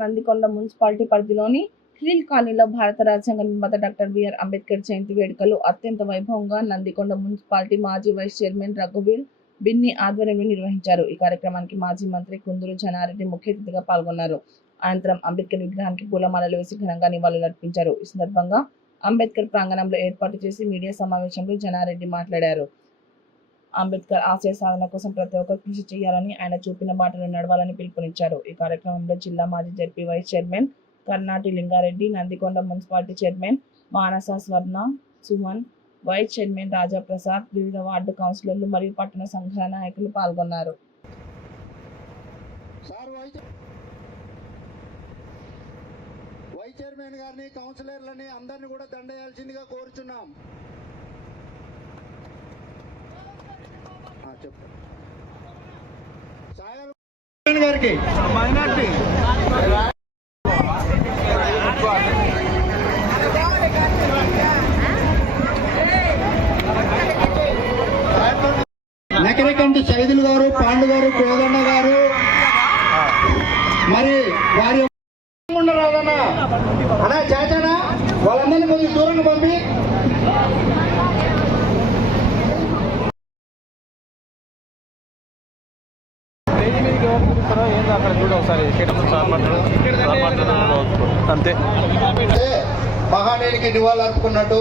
Nandikonda municipality పరిధిలోని hill కాలనీలో భారత రాజ్యాంగ నిర్మాత డాక్టర్ బిఆర్ అంబేద్కర్ జయంతి వేడుకలు అత్యంత వైభవంగా నందికొండ మున్సిపాలిటీ మాజీ వైస్ చైర్మన్ రఘువీర్ బిన్ని ఆధ్వర్యంలో నిర్వహించారు. ఈ కార్యక్రమానికి మాజీ మంత్రి కుందూరు జానారెడ్డి ముఖ్య అతిథిగా పాల్గొన్నారు. అనంతరం అంబేద్కర్ విగ్రహానికి పూలమాలలు వేసి ఘనంగా నివాళులర్పించారు. ఈ సందర్భంగా అంబేద్కర్ ప్రాంగణంలో ఏర్పాటు చేసి మీడియా సమావేశంలో జానారెడ్డి మాట్లాడారు. అంబేద్కర్ ఆశయ సాధన కోసం ప్రతి ఒక్కరు కృషి చేయాలని, ఆయన చూపిన బాటలో నడవాలని పిలుపునిచ్చారు. ఈ కార్యక్రమంలో జిల్లా మాజీ ZP vice chairman Karnati Lingareddy, Nandikonda municipality chairman Manasa Swarna Suman, vice chairman Raja Prasad, వివిధ వార్డు కౌన్సిలర్లు మరియు పట్టణ సంఘాల నాయకులు పాల్గొన్నారు. వైస్ చైర్మన్ గారిని, కౌన్సిలర్లని అందరినీ కూడా దండేయాల్సిందిగా కోరుచున్నాం. గారికి నకరికంటి సైదులు గారు, పాండు గారు, కోదండ గారు, మరి వారి రాదన్నా అన్నా చాచానా వాళ్ళందరినీ కొంచెం దూరంగా పంపి అంతే మహానీయునికి నివాళులు అర్పుకున్నట్టు